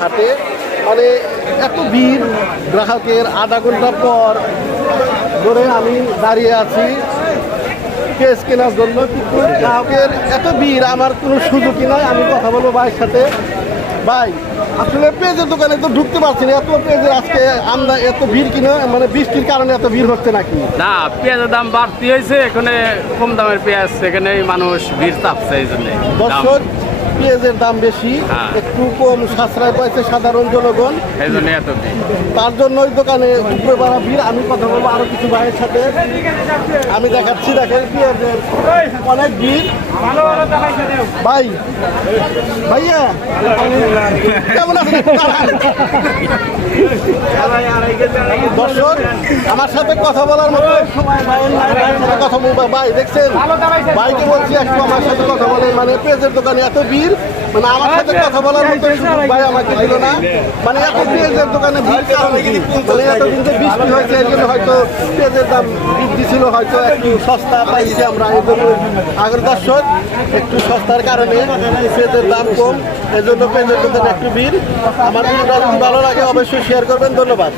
হাটে মানে এত ভিড় গ্রাহকের, আধা ঘন্টা পর ধরে আমি দাঁড়িয়ে আছি পেঁয়াজ কেনার জন্য, কিন্তু গ্রাহকের এত ভিড়, আমার কোনো সুযোগই নয়। আমি কথা বলবো ভাইয়ের সাথে। ভাই, আসলে পেঁয়াজের দোকানে তো ঢুকতে পারছি না, এত পেঁয়াজের আজকে আমরা এত ভিড় কিনা, মানে বৃষ্টির কারণে এত ভিড় হচ্ছে নাকি? না, পেঁয়াজের দাম বাড়তি হয়েছে, এখানে কম দামের পেঁয়াজ, সেখানে মানুষ ভিড় চাপছে এই জন্য। দর্শক, পেঁয়াজের দাম বেশি, একটু কম সাশ্রয় পাইছে সাধারণ জনগণ, এই জন্য এত ভিড়। তার জন্য ওই দোকানে উপরে বাড়া ভিড়। আমি কথা বলবো আরো কিছু ভাইয়ের সাথে, আমি দেখাচ্ছি। দেখেন পেঁয়াজের অনেক ভিড়। ভাই, ভাইয়া কেমন আছেন? দর্শক, আমার সাথে কথা বলার মতো সময় ভাইয়ের নাই, ভাইয়ের সাথে কথা বলবো। ভাই দেখছেন, ভাইকে বলছি একটু আমার সাথে কথা বলে, মানে পেঁয়াজের দোকানে এত ভিড়, মানে আমার সাথে কথা বলার মতো সুযোগ ভাই আমাকে দিল না। মানে এত পেঁয়াজের দোকানে ভিড় কারণ কি? মানে এতদিন যে বৃষ্টি হয়েছে এর জন্য হয়তো পেঁয়াজের দাম বৃদ্ধি ছিল, হয়তো একটু সস্তা পাইছি আমরা, এই জন্য আগের দর্শক একটু সস্তার কারণে পেঁয়াজের দাম কম, এই জন্য পেঁয়াজের দোকানে একটু ভিড়। আমার ভিডিওটা যদি ভালো লাগে অবশ্যই শেয়ার করবেন। ধন্যবাদ।